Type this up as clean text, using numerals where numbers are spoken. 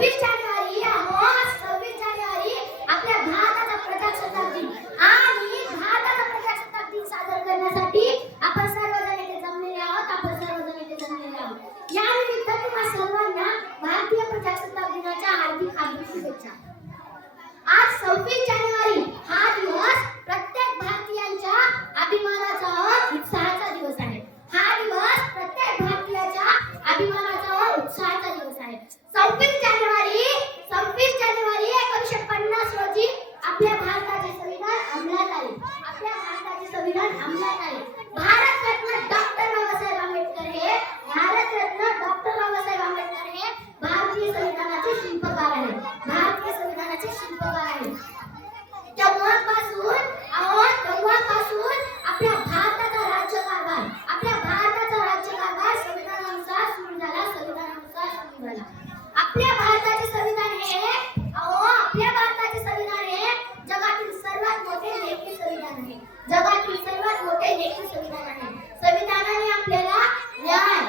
26 जानेवारी हा 26 जानेवारी आपल्या भारताचा प्रजासत्ताक दिन आणि भारताचा प्रजासत्ताक दिन साजरा करण्यासाठी आपण सर्वजण इथे जमलेले आहोत. या निमित्त तुम्हा सर्वांना भारतीय प्रजासत्ताक दिनाच्या हार्दिक शुभेच्छा. आज 26 जानेवारी हा दिवस प्रत्येक भारतीयांच्या अभिमानाचा व उत्साहाचा दिवस आहे. हा दिवस प्रत्येक भारतीयाच्या अभिमानाचा व उत्साहाचा दिवस आहे. 26 जानेवारी 1950 रोजी आपल्या भारताचे संविधान अंमलात आले. भारतरत्न डॉक्टर बाबासाहेब आंबेडकर हे भारतीय संविधानाचे शिल्पकार आहेत. तेव्हापासून आपल्या भारताचा राज्यकारभार संविधानानुसार सुरू झाला. आपल्या भारताचे संविधान हे जगातील सर्वात मोठे लेखी संविधान आहे. संविधानाने आपल्याला न्याय,